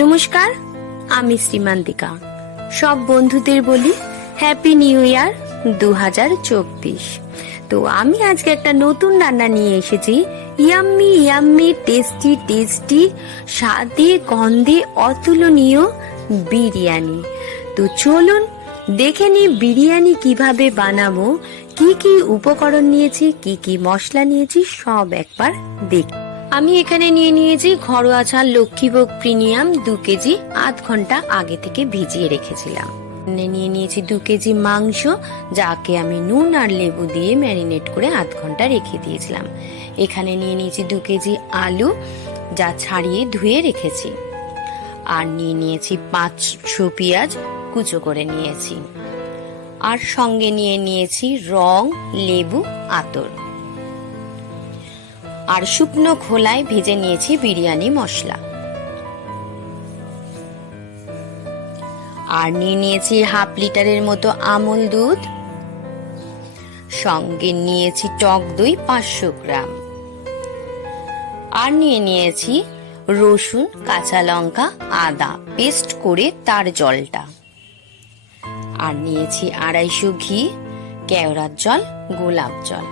নমস্কার, আমি শ্রীমান্তিকা। সব বন্ধুদের বলি হ্যাপি নিউ ইয়ার 2024। তো আমি আজকে একটা নতুন রান্না নিয়ে এসেছি, ইয়াম্মি ইয়াম্মি টেস্টি টেস্টি স্বাদে গন্ধে অতুলনীয় বিরিয়ানি। তো চলুন দেখে নিই বিরিয়ানি কিভাবে বানাবো, কি কি উপকরণ নিয়েছি, কি কি মশলা নিয়েছি, সব একবার দেখি। আমি এখানে নিয়ে নিয়েছি ঘরোয়া চাল লক্ষ্মীভোগ প্রিমিয়াম 2 কেজি, আধ ঘন্টা আগে থেকে ভিজিয়ে রেখেছিলাম। নিয়ে নিয়েছি 2 কেজি মাংস, যাকে আমি নুন আর লেবু দিয়ে ম্যারিনেট করে আধ ঘন্টা রেখে দিয়েছিলাম। এখানে নিয়ে নিয়েছি 2 কেজি আলু, যা ছাড়িয়ে ধুয়ে রেখেছি। আর নিয়ে নিয়েছি 500 পেঁয়াজ কুচো করে নিয়েছি। আর সঙ্গে নিয়ে নিয়েছি রং, লেবু, আতর। আর শুকনো খোলায় ভেজে নিয়েছি বিরিয়ানি মশলা। আর নিয়ে নিয়েছি হাফ লিটারের মতো আমুল দুধ। সঙ্গে নিয়েছি টক দই 500 গ্রাম। আর নিয়ে নিয়েছি রসুন, কাঁচা লঙ্কা, আদা পেস্ট করে তার জলটা। আর নিয়েছি 250 ঘি, কেওড়ার জল, গোলাপ জল।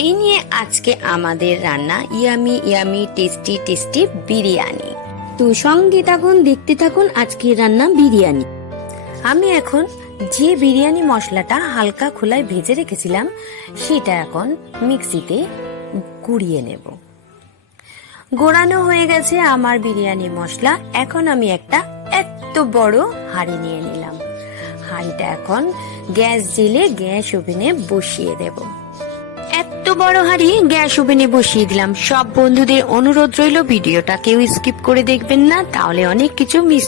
এই নিয়ে আজকে আমাদের রান্না yummy yummy tasty tasty biryani. তো সঙ্গে থাকুন, দেখতে থাকুন আজকের রান্না বিরিয়ানি। আমি এখন যে বিরিয়ানি মশলাটা হালকা খোলায় ভেজে রেখেছিলাম, সেটা এখন মিক্সিতে গুঁড়িয়ে নেব। গোড়ানো হয়ে গেছে আমার বিরিয়ানি মশলা। এখন আমি একটা এত বড় হাঁড়ি নিয়ে নিলাম। হাঁড়িটা এখন গ্যাস জেলে গ্যাস ওভেনে বসিয়ে দেব। এত বড় হাঁড়ি গ্যাস ওভেনে বসিয়ে দিলাম। সব বন্ধুদের অনুরোধ রইল, ভিডিওটা কেউ স্কিপ করে দেখবেন না, তাহলে অনেক কিছু মিস।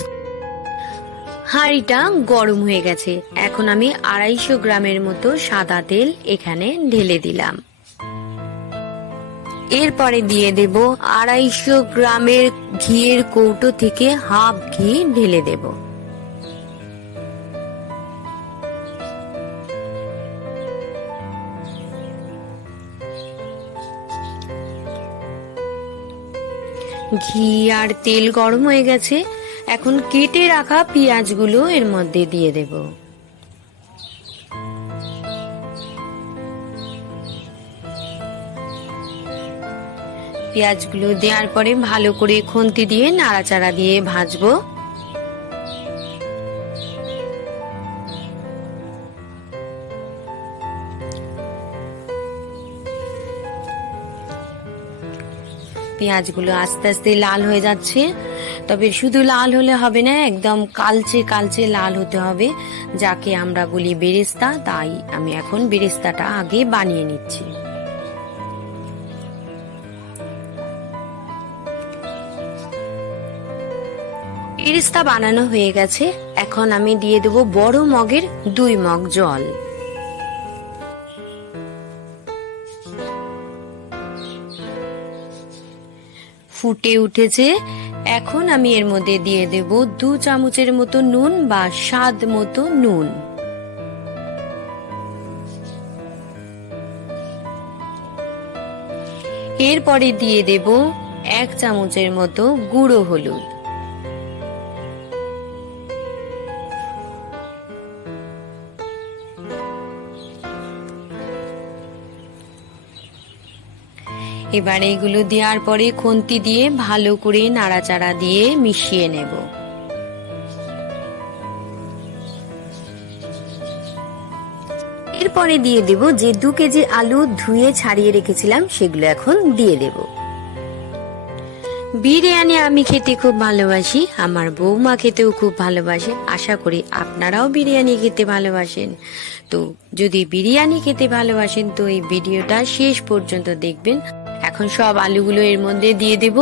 হাঁড়িটা গরম হয়ে গেছে। এখন আমি 250 গ্রামের মতো সাদা তেল এখানে ঢেলে দিলাম। এরপরে দিয়ে দেব 250 গ্রামের ঘিয়ের কৌটো থেকে হাফ ঘি ঢেলে দেব। ঘি আর তেল গরম হয়ে গেছে। এখন কেটে রাখা পেঁয়াজগুলো এর মধ্যে দিয়ে দেব। পেঁয়াজগুলো দেওয়ার পরে ভালো করে খুন্তি দিয়ে নাড়াচাড়া দিয়ে ভাজবো। পেঁয়াজগুলো আস্তে আস্তে লাল হয়ে যাচ্ছে। তবে শুধু লাল হলে হবে না, একদম কালচে কালচে লাল হতে হবে, যাকে আমরা বলি বেরেস্তা। তাই আমি এখন বেরেস্তাটা আগে বানিয়ে নিচ্ছি। বেরেস্তা বানানো হয়ে গেছে। এখন আমি দিয়ে দেব বড় মগের 2 মগ জল। ফুটে উঠেছে। এখন আমি এর মধ্যে দিয়ে দেব 2 চামচের মতো নুন বা স্বাদ মতো নুন। এরপরে দিয়ে দেব 1 চামচের মতো গুঁড়ো হলুদ। এবার এগুলো দেওয়ার পরে খুন্তি দিয়ে ভালো করে নাড়াচাড়া দিয়ে মিশিয়ে নেব। এরপরে দিয়ে দেব যে 2 কেজি আলু ধুয়ে ছাড়িয়ে রেখেছিলাম, সেগুলো এখন দিয়ে দেব। বিরিয়ানি আমি খেতে খুব ভালোবাসি, আমার বৌমা খেতেও খুব ভালোবাসে। আশা করি আপনারাও বিরিয়ানি খেতে ভালোবাসেন। তো যদি বিরিয়ানি খেতে ভালোবাসেন তো এই ভিডিওটা শেষ পর্যন্ত দেখবেন। এখন সব আলুগুলো এর মধ্যে দিয়ে দেব।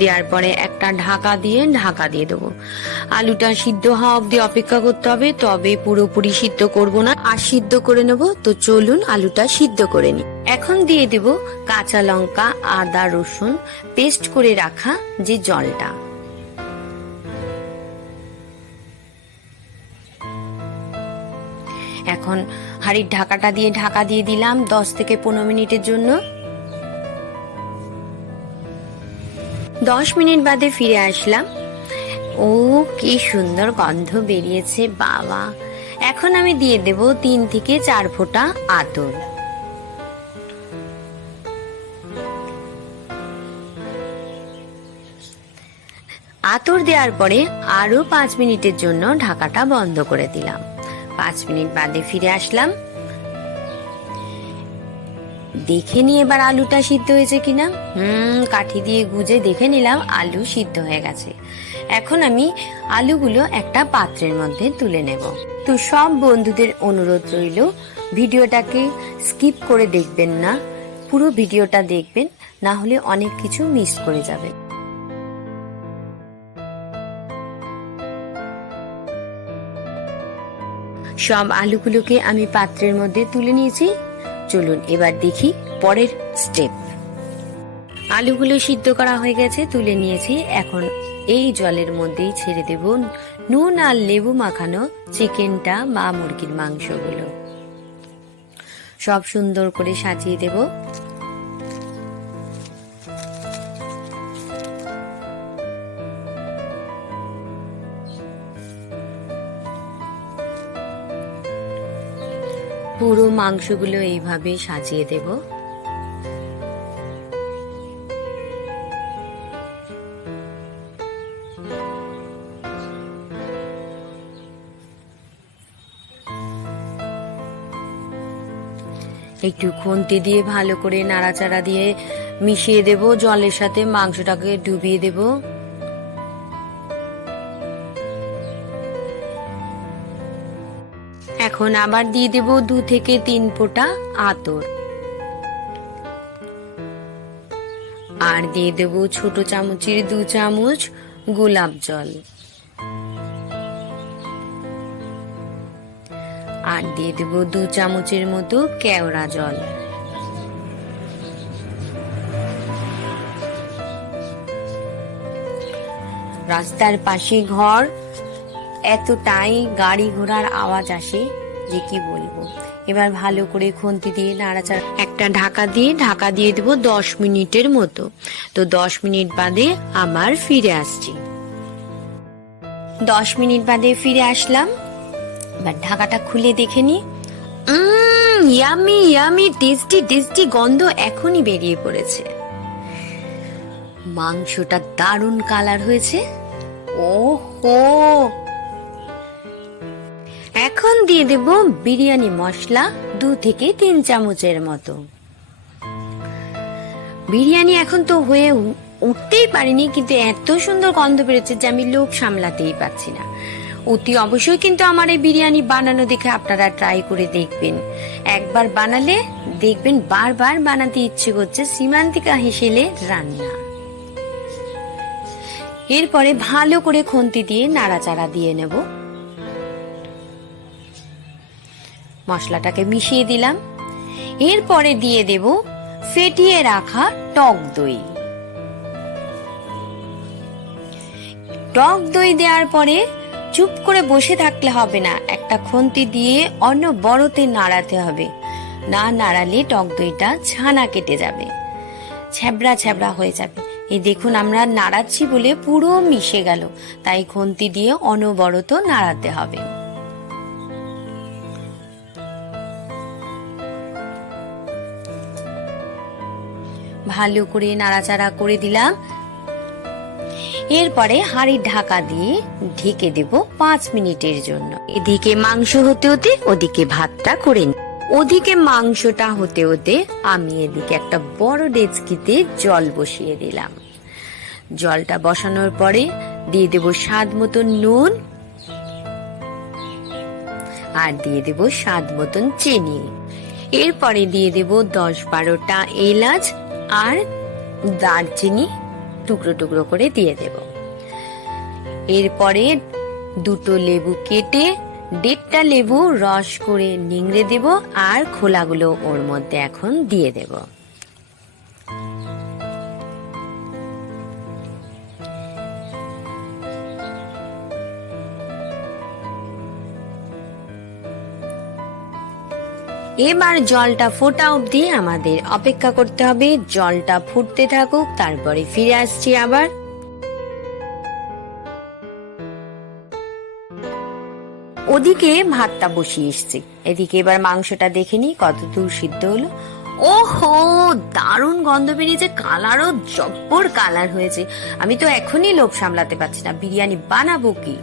দেওয়ার পরে একটা ঢাকা দিয়ে দেবো। আলুটা সিদ্ধ হওয়া অবধি অপেক্ষা করতে হবে, তবে পুরোপুরি সিদ্ধ করব না, আর সিদ্ধ করে নেব। তো চলুন আলুটা সিদ্ধ করে নিই। এখন দিয়ে দেব কাঁচা লঙ্কা, আদা, রসুন পেস্ট করে রাখা যে জলটা। এখন হাঁড়ির ঢাকাটা দিয়ে ঢাকা দিয়ে দিলাম 10 থেকে 15 মিনিটের জন্য। 10 মিনিট বাদে ফিরে আসলাম। ও কি সুন্দর গন্ধ বেরিয়েছে বাবা! এখন আমি দিয়ে দেব 3 থেকে 4 ফোঁটা আতর। আতর দেওয়ার পরে আরো 5 মিনিটের জন্য ঢাকাটা বন্ধ করে দিলাম। 5 মিনিট বাদে ফিরে আসলাম। দেখে নিয়ে এবার আলুটা সিদ্ধ হয়েছে কিনা। কাঠি দিয়ে গুজে দেখে নিলাম আলু সিদ্ধ হয়ে গেছে। এখন আমি আলুগুলো একটা পাত্রের মধ্যে তুলে নেব। তো সব বন্ধুদের অনুরোধ রইল, ভিডিওটাকে স্কিপ করে দেখবেন না, পুরো ভিডিওটা দেখবেন, না হলে অনেক কিছু মিস করে যাবে। সব আলুগুলোকে আমি পাত্রের মধ্যে তুলে নিয়েছি। চলুন এবার দেখি পরের স্টেপ। আলুগুলো সিদ্ধ করা হয়ে গেছে, তুলে নিয়েছি। এখন এই জলের মধ্যেই ছেড়ে দেব নুন আর লেবু মাখানো চিকেনটা বা মুরগির মাংসগুলো। সব সুন্দর করে সাজিয়ে দেব। পুরো মাংসগুলো এইভাবে সাজিয়ে দেব। একটু খুন্তি দিয়ে ভালো করে নাড়াচাড়া দিয়ে মিশিয়ে দেব, জলের সাথে মাংসটাকে ডুবিয়ে দেব। এখন আবার দিয়ে দেব 2 থেকে 3 ফোঁটা আতর, আর দিয়ে দেব ছোট চামচের 2 চামচ গোলাপ জল, আর দিয়ে দেব 2 চামচের মতো কেওড়া জল। রাস্তার পাশে ঘর, এতটাই গাড়ি ঘোড়ার আওয়াজ আসে যে কি বলবো। এবার ভালো করে খুন্তি দিয়ে নাড়াচাড়া একটা ঢাকা দিয়ে দেবো 10 মিনিটের মতো। তো 10 মিনিট বাদে আবার ফিরে আসছি। 10 মিনিট বাদে ফিরে আসলাম। এবার ঢাকাটা খুলে দেখে নি। ইয়ামি ইয়ামি টেস্টি টেস্টি গন্ধ এখনই বেরিয়ে পড়েছে। মাংসটা দারুণ কালার হয়েছে। ওহো, এখন দিয়ে দেব বিরিয়ানি মশলা 2 থেকে 3 চামচের মতো। বিরিয়ানি এখন তো হয়ে উঠতেই পারিনি, কিন্তু এত সুন্দর গন্ধ বেরোচ্ছে যে আমি লোভ সামলাতেই পারছি না। অতি অবশ্যই কিন্তু আমার এই বিরিয়ানি বানানো দেখে আপনারা ট্রাই করে দেখবেন। একবার বানালে দেখবেন বারবার বানাতে ইচ্ছে করছে। সীমান্তিকা হেসেলে রান্না। এরপরে ভালো করে খুন্তি দিয়ে নাড়াচাড়া দিয়ে নেব। মশলাটাকে মিশিয়ে দিলাম। এরপরে দিয়ে দেব ফেটিয়ে রাখা টক দই। টক দই দেওয়ার পরে চুপ করে বসে থাকলে হবে না, একটা খুন্তি দিয়ে অনবরতে নাড়াতে হবে। না নাড়ালে টক দইটা ছানা কেটে যাবে, ছ্যাবড়া ছ্যাবড়া হয়ে যাবে। এই দেখুন আমরা নাড়াচ্ছি বলে পুরো মিশে গেল, তাই খুন্তি দিয়ে অনবরত নাড়াতে হবে। ভালো করে নাড়াচাড়া করে দিলাম। এরপরে হাঁড়ির ঢাকা দিয়ে ঢেকে দেব 5 মিনিটের জন্য। এদিকে মাংস হতে হতে ওদিকে ভাতটা করে নিই। ওদিকে মাংসটা হতে হতে আমি এদিকে একটা বড় ডেচকিতে জল বসিয়ে দিলাম। জলটা বসানোর পরে দিয়ে দেব স্বাদ মতন নুন, আর দিয়ে দেব স্বাদ মতন চিনি। এরপরে দিয়ে দেব 10-12টা এলাচ আর দারচিনি টুকরো টুকরো করে দিয়ে দেব। এরপরে 2টো লেবু কেটে 1.5টা লেবু রস করে নিংড়ে দেব, আর খোলাগুলো ওর মধ্যে এখন দিয়ে দেব। এবার জলটা ফোটা অবধি আমাদের অপেক্ষা করতে হবে। জলটা ফুটতে থাকুক, তারপরে ফিরে আসছি আবার। ওদিকে ভাতটা বসিয়ে এসছি, এদিকে এবার মাংসটা দেখে নি কতদূর সিদ্ধ হলো। ওহো, দারুণ গন্ধ বেরিয়েছে, কালারও জব্বর কালার হয়েছে। আমি তো এখনই লোভ সামলাতে পারছি না, বিরিয়ানি বানাবো কি।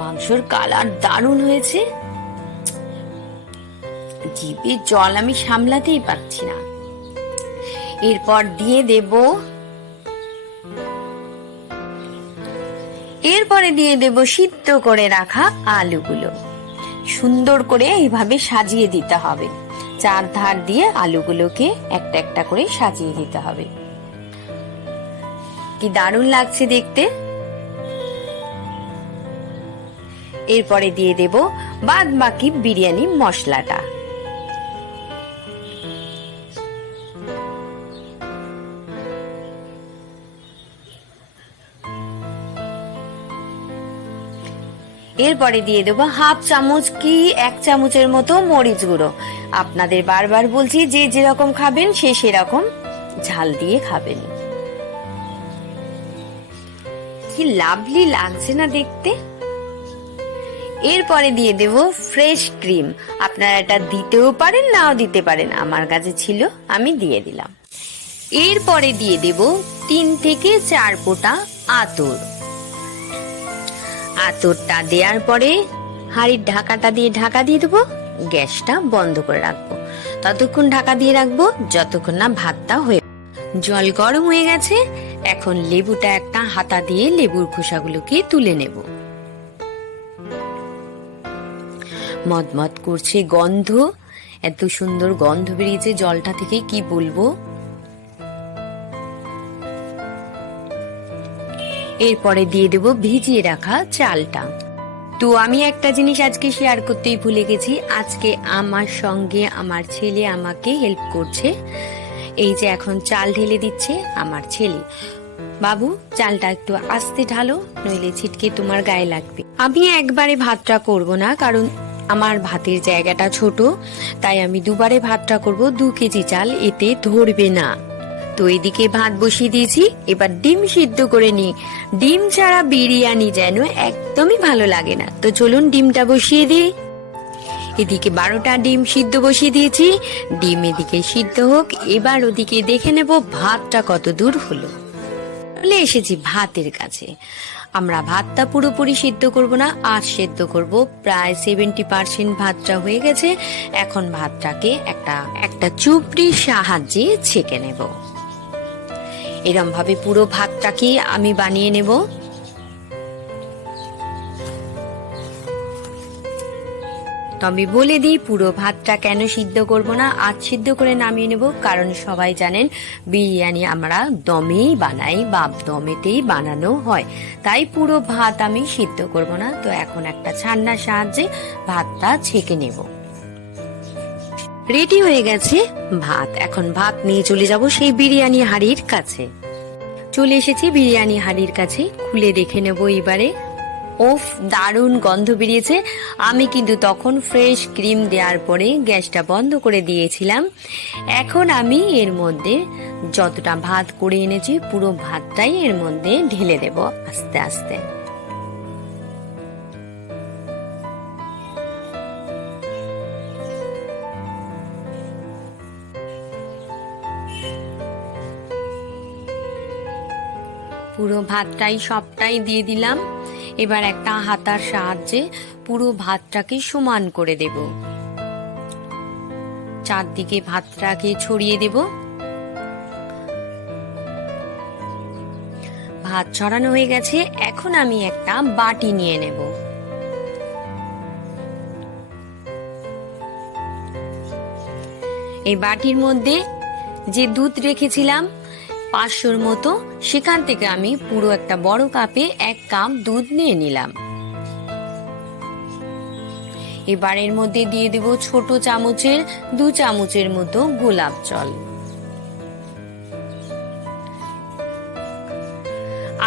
মাংসর কালার দারুণ হয়েছে, জিভে জল আমি সামলাতেই পারছি না। এরপর এরপরে দিয়ে দেব সিদ্ধ করে রাখা আলুগুলো। সুন্দর করে এইভাবে সাজিয়ে দিতে হবে, চার ধার দিয়ে আলুগুলোকে একটা একটা করে সাজিয়ে দিতে হবে। কি দারুণ লাগছে দেখতে। এরপরে দিয়ে দেব বাদ বাকি বিরিয়ানি মশলাটা। এরপরে দিয়ে দেবো হাফ চামচ কি 1 চামচের মতো মরিচ গুঁড়ো। আপনাদের বারবার বলছি, যে যেরকম খাবেন সে সেরকম ঝাল দিয়ে খাবেন। কি লাভলি লাগছে না দেখতে। এরপরে দিয়ে দেব ফ্রেশ ক্রিম। আপনারা এটা দিতেও পারেন, নাও দিতে পারেন, আমার কাছে ছিল আমি দিয়ে দিলাম। এরপরে দিয়ে দেব 3 থেকে 4 ফোঁটা আতর। আতরটা দেওয়ার পরে হাঁড়ির ঢাকা দিয়ে দেবো, গ্যাসটা বন্ধ করে রাখবো। ততক্ষণ ঢাকা দিয়ে রাখবো যতক্ষণ না ভাতটা হয়ে। জল গরম হয়ে গেছে, এখন লেবুটা একটা হাতা দিয়ে লেবুর খোসাগুলোকে তুলে নেব। মদমদ করছে গন্ধ, এত সুন্দর গন্ধ বেরিয়েছে জলটা থেকে, কি বলবো। এরপরে দিয়ে দেব ভিজিয়ে রাখা চালটা। তো আমি একটা জিনিস আজকে শেয়ার করতেই ভুলে গেছি। আজকে আমার সঙ্গে আমার ছেলে আমাকে হেল্প করছে। এই যে এখন চাল ঢেলে দিচ্ছে আমার ছেলে। বাবু, চালটা একটু আস্তে ঢালো, নইলে ছিটকে তোমার গায়ে লাগবে। আমি একবারে ভাতটা করব না, কারণ আমার ভাতের জায়গাটা ছোট, তাই আমি দুবারে ভাতটা করব। 2 কেজি চাল, এতে ধরবে না। তো এদিকে ভাত বসিয়ে দিয়েছি, এবার ডিম সিদ্ধ করে নি। ডিম ছাড়া বিরিয়ানি যেন একদমই ভালো লাগে না। তো চলুন ডিমটা বসিয়ে দিই। এদিকে 12টা ডিম সিদ্ধ বসিয়ে দিয়েছি, ডিম এদিকে সিদ্ধ হোক। এবার ওদিকে দেখে নেব ভাতটা কত দূর হলো। চলে এসেছি ভাতের কাছে। আমরা ভাতটা পুরোপুরি সিদ্ধ করব না, আর সিদ্ধ করব প্রায় 70% ভাতটা হয়ে গেছে। এখন ভাতটাকে একটা চুপড়ির সাহায্যে ছেঁকে নেব। এরম ভাবে পুরো ভাতটাকে আমি বানিয়ে নেব। তবে বলে দিই, পুরো ভাতটা কেন সিদ্ধ করব না, আধ সিদ্ধ করে নামিয়ে নেব। কারণ সবাই জানেন বিরিয়ানি আমরা দমেই বানাই বা দমেতেই বানানো হয়, তাই পুরো ভাত আমি সিদ্ধ করব না। তো এখন একটা ছান্নার সাহায্যে ভাতটা ছেঁকে নেব। রেডি হয়ে গেছে ভাত। এখন ভাত নিয়ে চলে যাব সেই বিরিয়ানি হাঁড়ির কাছে। চলে এসেছি বিরিয়ানি হাঁড়ির কাছে, খুলে দেখে নেব এবারে। ওফ, দারুণ গন্ধ বেরিয়েছে। আমি কিন্তু তখন ফ্রেশ ক্রিম দেওয়ার পরে গ্যাসটা বন্ধ করে দিয়েছিলাম। এখন আমি এর মধ্যে যতটা ভাত করে এনেছি পুরো ভাতটাই এর মধ্যে ঢেলে দেব আস্তে আস্তে। পুরো ভাতটাই সবটাই দিয়ে দিলাম। এবার একটা হাতার সাহায্যে পুরো ভাতটাকে সমান করে দেব। চারদিকে ভাতটাকে ছড়িয়ে দেব। ভাত ছড়ানো হয়ে গেছে, এখন আমি একটা বাটি নিয়ে নেব। এই বাটির মধ্যে যে দুধ রেখেছিলাম 500-র মতো, সেখান থেকে আমি পুরো একটা বড় কাপে 1 কাপ দুধ নিয়ে নিলাম। এবার এর মধ্যে দিয়ে দেব ছোট চামচের 2 চামচের মতো গোলাপ জল,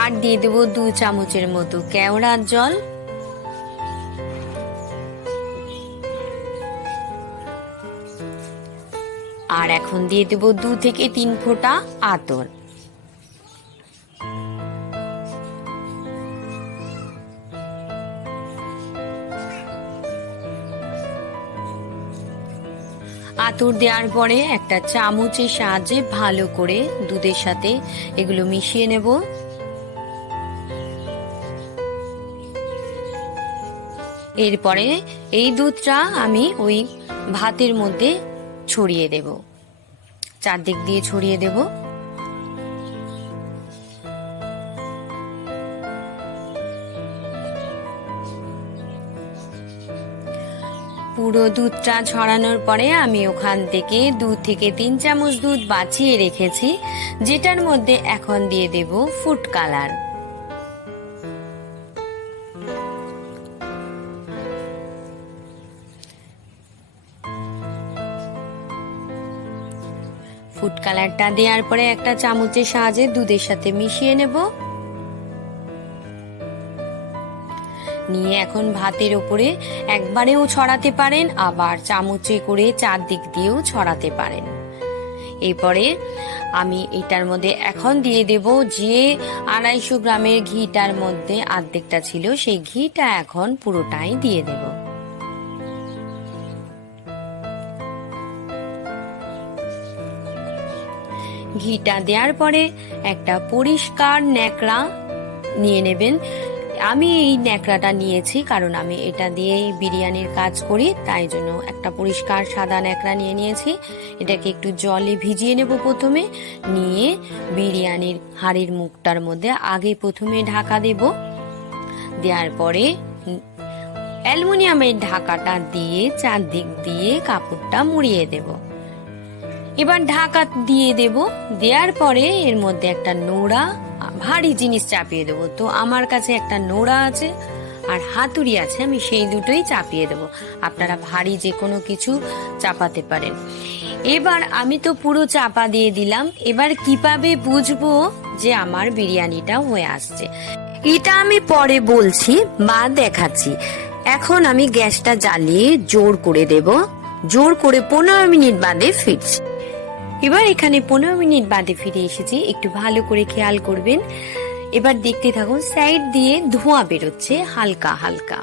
আর দিয়ে দেব 2 চামচের মতো কেওড়ার জল। আর এখন দিয়ে দেব 2 থেকে 3 ফোঁটা আতর। আতর দেওয়ার পরে একটা চামচের সাহায্যে ভালো করে দুধের সাথে এগুলো মিশিয়ে নেব। এরপরে এই দুধটা আমি ওই ভাতের মধ্যে ছড়িয়ে দেব, চারদিক দিয়ে ছড়িয়ে দেব। পুরো দুধটা ছড়ানোর পরে আমি ওখান থেকে 2 থেকে 3 চামচ দুধ বাঁচিয়ে রেখেছি, যেটার মধ্যে এখন দিয়ে দেব ফুড কালার। ফুড কালারটা দেওয়ার পরে একটা চামচের সাহায্যে দুধের সাথে মিশিয়ে নেব। নিয়ে এখন ভাতের উপরে একবারেও ছড়াতে পারেন, আবার চামচে করে চারদিক দিয়েও ছড়াতে পারেন। এরপরে আমি এটার মধ্যে এখন দিয়ে দেব যে 250 গ্রামের ঘিটার মধ্যে অর্ধেকটা ছিল, সেই ঘিটা এখন পুরোটাই দিয়ে দেব। ঘিটা দেওয়ার পরে একটা পরিষ্কার ন্যাকড়া নিয়ে নেবেন। আমি এই ন্যাকড়াটা নিয়েছি কারণ আমি এটা দিয়েই বিরিয়ানির কাজ করি, তাই জন্য একটা পরিষ্কার সাদা ন্যাকড়া নিয়ে নিয়েছি। এটাকে একটু জলে ভিজিয়ে নেব প্রথমে, নিয়ে বিরিয়ানির হাঁড়ির মুখটার মধ্যে আগে প্রথমে ঢাকা দেব। দেওয়ার পরে অ্যালুমিনিয়ামের ঢাকাটা দিয়ে চারদিক দিয়ে কাপড়টা মুড়িয়ে দেব। এবার ঢাকা দিয়ে দেব। দেওয়ার পরে এর মধ্যে একটা নোড়া ভারী জিনিস চাপিয়ে দেবো। তো আমার কাছে একটা নোড়া আছে আর হাতুড়ি আছে, আমি সেই দুটোই চাপিয়ে দেব। আপনারা ভারী যে কোনো কিছু চাপাতে পারেন। এবার আমি তো পুরো চাপা দিয়ে দিলাম। এবার কিভাবে বুঝবো যে আমার বিরিয়ানিটা হয়ে আসছে, এটা আমি পরে বলছি বা দেখাচ্ছি। এখন আমি গ্যাসটা জ্বালিয়ে জোর করে দেব। জোর করে 15 মিনিট বাদে ফিরছি। এবার এখানে 15 মিনিট বাদে ফিরে এসেছি, একটু ভালো করে খেয়াল করবেন। এবার দেখতে থাকুন, সাইড দিয়ে ধোঁয়া বেরোচ্ছে হালকা হালকা।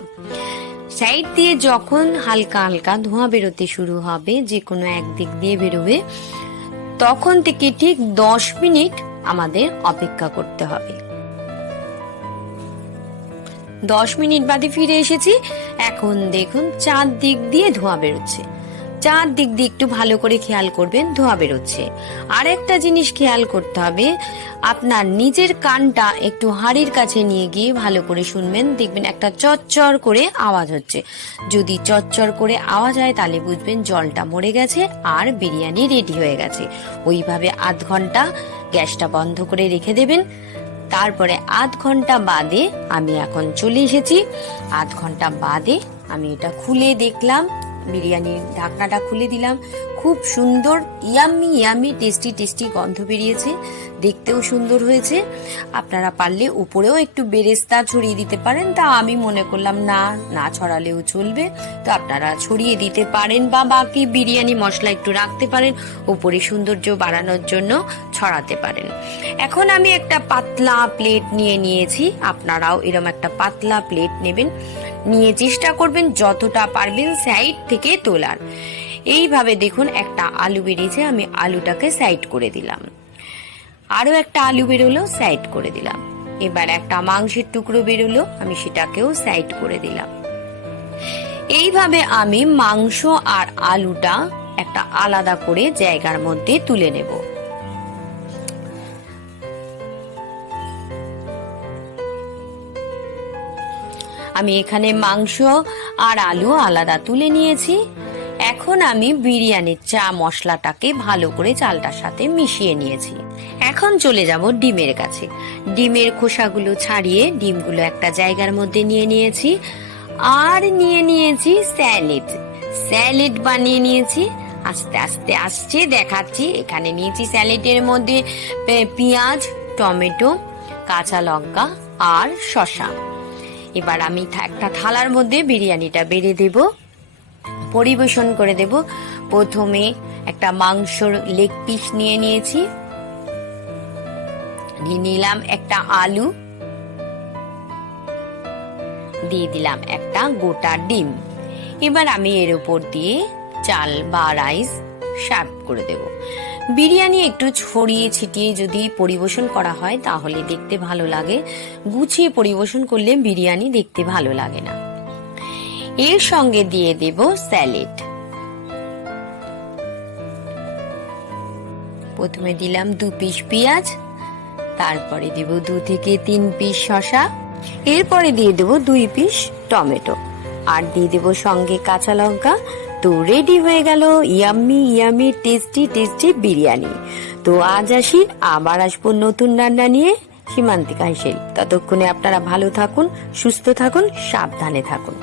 সাইড দিয়ে যখন হালকা হালকা ধোঁয়া বেরোতে শুরু হবে, যে কোনো একদিক দিয়ে বেরোবে, তখন থেকে ঠিক 10 মিনিট আমাদের অপেক্ষা করতে হবে। 10 মিনিট বাদে ফিরে এসেছি। এখন দেখুন চারদিক দিয়ে ধোঁয়া বেরোচ্ছে। চারদিক দিয়ে একটু ভালো করে খেয়াল করবেন, ধোঁয়া বেরোচ্ছে। আরেকটা জিনিস খেয়াল করতে হবে, আপনার নিজের কানটা একটু হাঁড়ির কাছে নিয়ে গিয়ে ভালো করে শুনবেন, দেখবেন একটা চচ্চর করে আওয়াজ হচ্ছে। যদি চচ্চর করে আওয়াজ হয় তাহলে বুঝবেন জলটা মরে গেছে আর বিরিয়ানি রেডি হয়ে গেছে। ওইভাবে আধ ঘন্টা গ্যাসটা বন্ধ করে রেখে দেবেন। তারপরে আধ ঘন্টা বাদে আমি এখন চলে এসেছি। আধ ঘন্টা বাদে আমি এটা খুলে দেখলাম, বিরিয়ানির ঢাকনাটা খুলে দিলাম। খুব সুন্দর ইয়াম্মি ইয়াম্মি টেস্টি টেস্টি গন্ধ বেরিয়েছে, দেখতেও সুন্দর হয়েছে। আপনারা পারলে উপরেও একটু বেরেস্তা ছড়িয়ে দিতে পারেন, তা আমি মনে করলাম না ছড়ালেও চলবে, তো আপনারা ছড়িয়ে দিতে পারেন বা বাকি বিরিয়ানি মশলা একটু রাখতে পারেন, উপরে সৌন্দর্য বাড়ানোর জন্য ছড়াতে পারেন। এখন আমি একটা পাতলা প্লেট নিয়ে নিয়েছি, আপনারাও এরকম একটা পাতলা প্লেট নেবেন, নিয়ে চেষ্টা করবেন যতটা পারবেন সাইড থেকে তোলার। এইভাবে দেখুন একটা আলু বেরিয়েছে, আমি আলুটাকে সাইড করে দিলাম। আরো একটা আলু বেরোলো, সাইড করে দিলাম। এবার একটা মাংসের টুকরো বেরোলো, আমি সেটাকেও সাইড করে দিলাম। এইভাবে আমি মাংস আর আলুটা একটা আলাদা করে জায়গার মধ্যে তুলে নেব। আমি এখানে মাংস আর আলু আলাদা তুলে নিয়েছি। এখন আমি বিরিয়ানির চা মশলাটাকে ভালো করে চালটার সাথে মিশিয়ে নিয়েছি। এখন চলে যাব ডিমের কাছে। ডিমের খোসাগুলো ছাড়িয়ে ডিমগুলো একটা জায়গার মধ্যে নিয়ে নিয়েছি। আর নিয়ে নিয়েছি স্যালাড বানিয়ে নিয়েছি। আস্তে আস্তে আসছে, দেখাচ্ছি। এখানে নিয়েছি স্যালাডের মধ্যে পেঁয়াজ, টমেটো, কাঁচা লঙ্কা আর শসা। এবার আমি একটা থালার মধ্যে বিরিয়ানিটা বেড়ে দেব, পরিবেশন করে দেব। প্রথমে একটা মাংসর লেগ পিস নিয়ে নিয়েছি, নিয়ে নিলাম একটা আলু, দিয়ে দিলাম একটা গোটা ডিম। এবার আমি এর উপর দিয়ে চাল বা রাইস সার্ভ করে দেব। বিরিয়ানি একটু ছড়িয়ে ছিটিয়ে যদি পরিবেশন করা হয় তাহলে দেখতে ভালো লাগে, গুছিয়ে পরিবেশন করলে বিরিয়ানি দেখতে ভালো লাগে না। এর সঙ্গে দিয়ে দেব স্যালাড। প্রথমে দিলাম 2 পিস পেঁয়াজ, তারপরে দেব 2 থেকে 3 পিস শসা, এরপরে দিয়ে দেব 2 পিস টমেটো, আর দিয়ে দেব সঙ্গে কাঁচা লঙ্কা। তো রেডি হয়ে গেল yummy yummy tasty tasty biryani. তো আজ আসি, আবার আসবো নতুন রান্না নিয়ে। সীমান্তিকা হেসেল। ততক্ষণে আপনারা ভালো থাকুন, সুস্থ থাকুন, সাবধানে থাকুন।